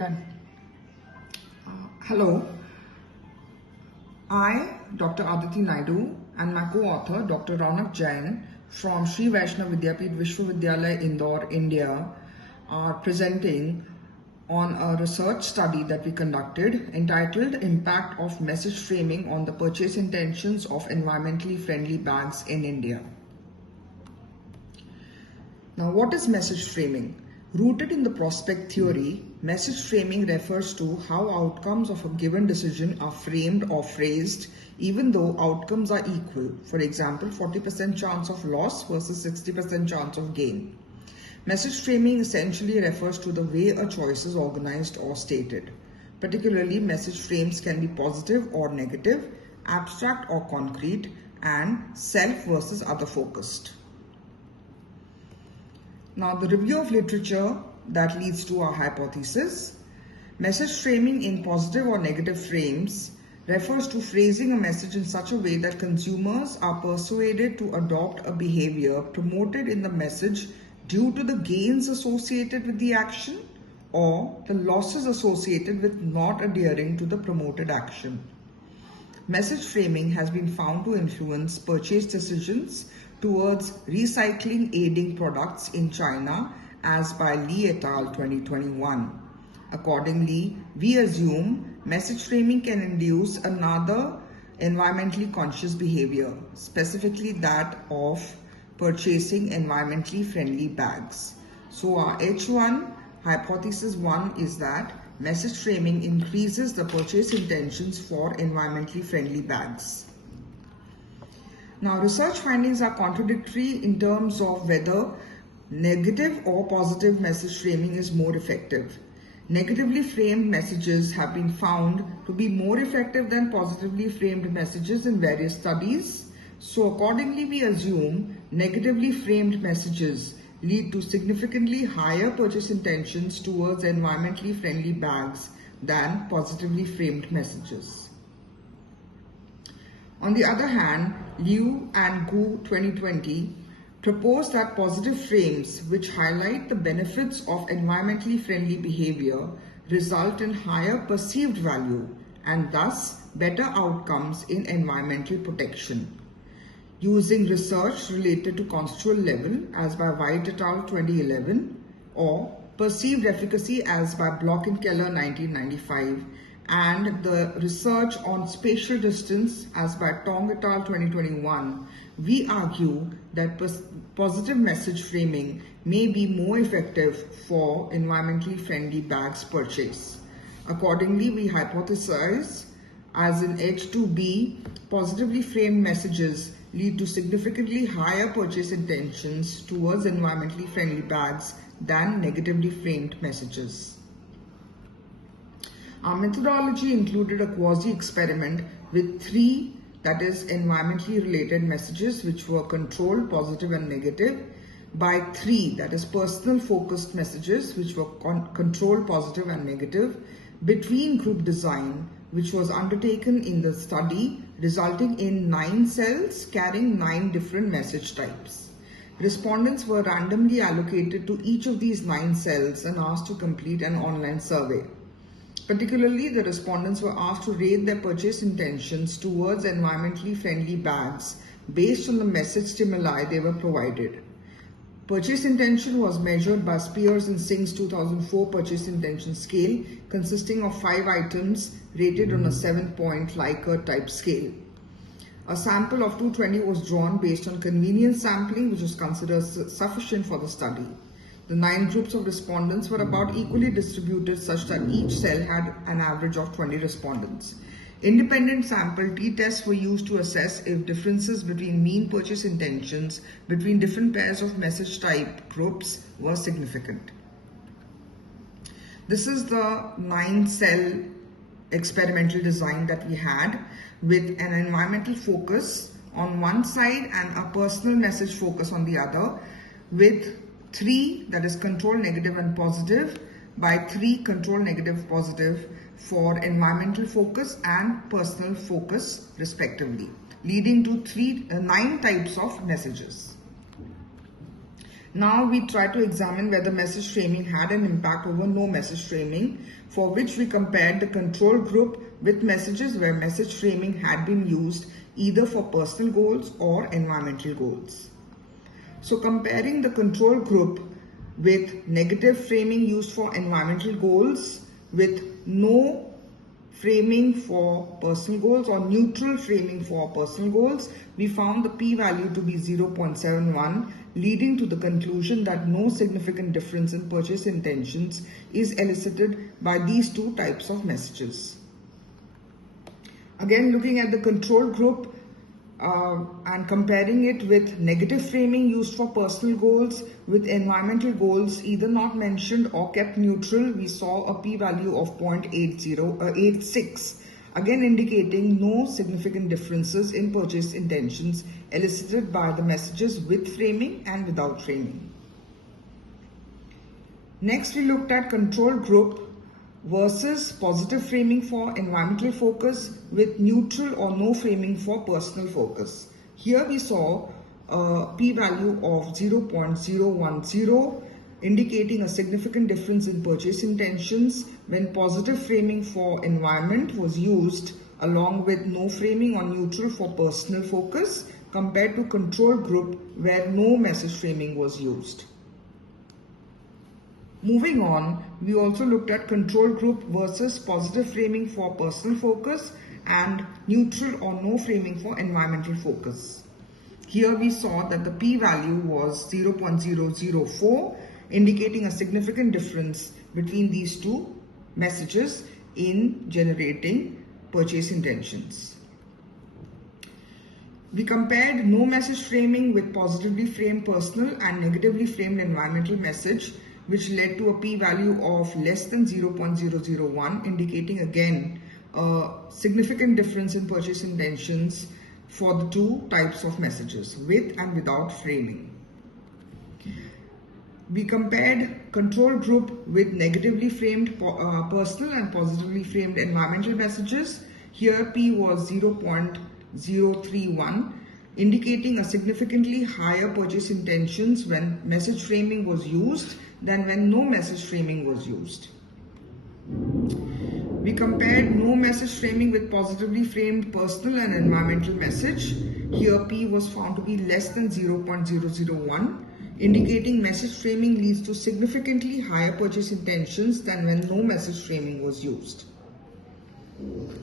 Done. Hello, I, Dr. Aditi Naidu, and my co-author, Dr. Rounak Jain from Sri Vaishnav Vidyapith Vishwavidyalaya, Indore, India, are presenting on a research study that we conducted entitled Impact of Message Framing on the Purchase Intentions of Environmentally Friendly Bags in India. Now, what is message framing? Rooted in the prospect theory, message framing refers to how outcomes of a given decision are framed or phrased even though outcomes are equal. For example, 40% chance of loss versus 60% chance of gain. Message framing essentially refers to the way a choice is organized or stated. Particularly, message frames can be positive or negative, abstract or concrete, and self versus other focused. Now, the review of literature that leads to our hypothesis. Message framing in positive or negative frames refers to phrasing a message in such a way that consumers are persuaded to adopt a behavior promoted in the message due to the gains associated with the action or the losses associated with not adhering to the promoted action. Message framing has been found to influence purchase decisions towards recycling aiding products in China as by Li et al. 2021. Accordingly, we assume message framing can induce another environmentally conscious behavior, specifically that of purchasing environmentally friendly bags. So our H1 hypothesis 1 is that message framing increases the purchase intentions for environmentally friendly bags. Now, research findings are contradictory in terms of whether negative or positive message framing is more effective. Negatively framed messages have been found to be more effective than positively framed messages in various studies. So accordingly, we assume negatively framed messages lead to significantly higher purchase intentions towards environmentally friendly bags than positively framed messages. On the other hand, Liu and Gu 2020 propose that positive frames which highlight the benefits of environmentally friendly behavior result in higher perceived value and thus better outcomes in environmental protection. Using research related to constitutional level as by White et al. 2011 or perceived efficacy as by Block and Keller 1995 and the research on spatial distance as by Tong et al. 2021, we argue that positive message framing may be more effective for environmentally friendly bags purchase. Accordingly, we hypothesize, as in H2B, positively framed messages lead to significantly higher purchase intentions towards environmentally friendly bags than negatively framed messages. Our methodology included a quasi-experiment with 3, that is environmentally related messages which were controlled, positive and negative, by 3, that is personal focused messages which were controlled, positive and negative, between group design which was undertaken in the study resulting in 9 cells carrying 9 different message types. Respondents were randomly allocated to each of these 9 cells and asked to complete an online survey. Particularly, the respondents were asked to rate their purchase intentions towards environmentally friendly bags based on the message stimuli they were provided. Purchase intention was measured by Spears and Singh's 2004 purchase intention scale consisting of 5 items rated on a 7-point Likert type scale. A sample of 220 was drawn based on convenience sampling which was considered sufficient for the study. The 9 groups of respondents were about equally distributed such that each cell had an average of 20 respondents. Independent sample t-tests were used to assess if differences between mean purchase intentions between different pairs of message type groups were significant. This is the 9-cell experimental design that we had with an environmental focus on one side and a personal message focus on the other, with 3, that is control, negative and positive, by 3 control, negative, positive for environmental focus and personal focus respectively, leading to 9 types of messages. Now we try to examine whether message framing had an impact over no message framing, for which we compared the control group with messages where message framing had been used either for personal goals or environmental goals. So comparing the control group with negative framing used for environmental goals with no framing for personal goals or neutral framing for personal goals, we found the p-value to be 0.71, leading to the conclusion that no significant difference in purchase intentions is elicited by these two types of messages. Again, looking at the control group and comparing it with negative framing used for personal goals with environmental goals either not mentioned or kept neutral, we saw a p-value of 0.86, again indicating no significant differences in purchase intentions elicited by the messages with framing and without framing. Next, we looked at control group versus positive framing for environmental focus with neutral or no framing for personal focus. Here we saw a p-value of 0.010, indicating a significant difference in purchase intentions when positive framing for environment was used along with no framing or neutral for personal focus compared to control group where no message framing was used. Moving on, we also looked at control group versus positive framing for personal focus and neutral or no framing for environmental focus. Here we saw that the p-value was 0.004, indicating a significant difference between these two messages in generating purchase intentions. We compared no message framing with positively framed personal and negatively framed environmental message, which led to a p-value of less than 0.001, indicating again a significant difference in purchase intentions for the two types of messages, with and without framing. We compared control group with negatively framed personal and positively framed environmental messages. Here p was 0.031, indicating a significantly higher purchase intentions when message framing was used than when no message framing was used. We compared no message framing with positively framed personal and environmental message. Here p was found to be less than 0.001, indicating message framing leads to significantly higher purchase intentions than when no message framing was used.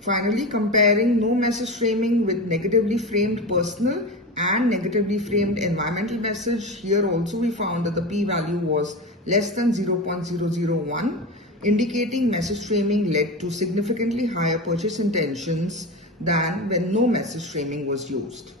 Finally, comparing no message framing with negatively framed personal and negatively framed environmental message, here also we found that the p-value was less than 0.001, indicating message framing led to significantly higher purchase intentions than when no message framing was used.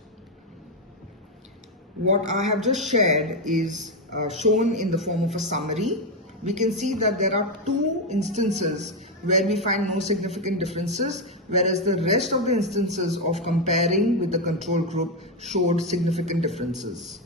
What I have just shared is shown in the form of a summary. We can see that there are two instances where we find no significant differences, whereas the rest of the instances of comparing with the control group showed significant differences.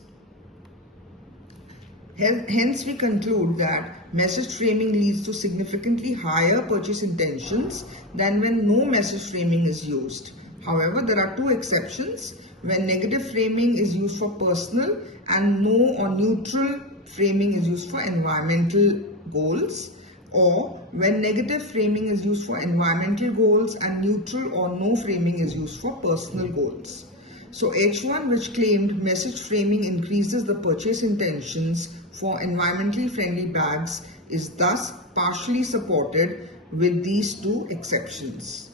Hence, we conclude that message framing leads to significantly higher purchase intentions than when no message framing is used. However, there are two exceptions: when negative framing is used for personal and no or neutral framing is used for environmental goals, or when negative framing is used for environmental goals and neutral or no framing is used for personal goals. So H1, which claimed message framing increases the purchase intentions for environmentally friendly bags, is thus partially supported with these two exceptions.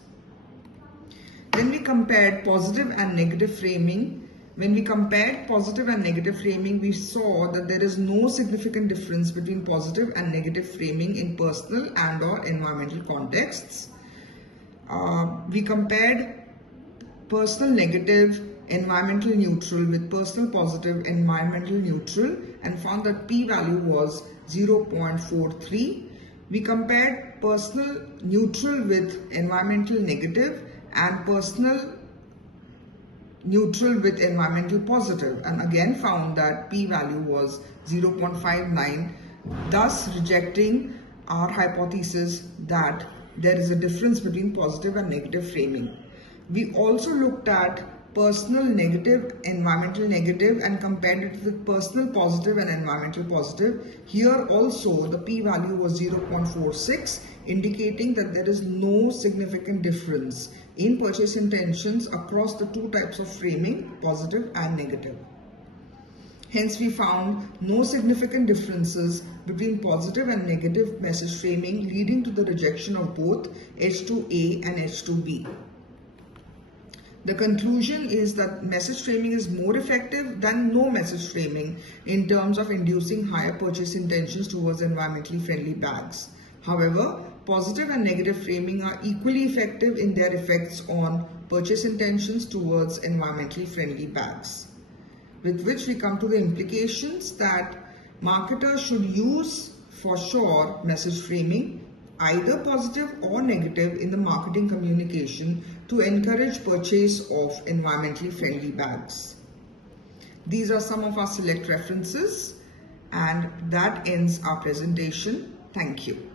Then we compared positive and negative framing. When we compared positive and negative framing, we saw that there is no significant difference between positive and negative framing in personal and or environmental contexts. We compared personal negative, environmental neutral with personal positive, environmental neutral, and found that p-value was 0.43. We compared personal neutral with environmental negative and personal neutral with environmental positive, and again found that p-value was 0.59, thus rejecting our hypothesis that there is a difference between positive and negative framing. We also looked at personal negative, environmental negative, and compared it with personal positive and environmental positive. Here also the p-value was 0.46, indicating that there is no significant difference in purchase intentions across the two types of framing, positive and negative. Hence, we found no significant differences between positive and negative message framing, leading to the rejection of both H2A and H2B. The conclusion is that message framing is more effective than no message framing in terms of inducing higher purchase intentions towards environmentally friendly bags. However, positive and negative framing are equally effective in their effects on purchase intentions towards environmentally friendly bags. With which we come to the implications that marketers should use for sure message framing, either positive or negative, in the marketing communication to encourage purchase of environmentally friendly bags. These are some of our select references, and that ends our presentation. Thank you.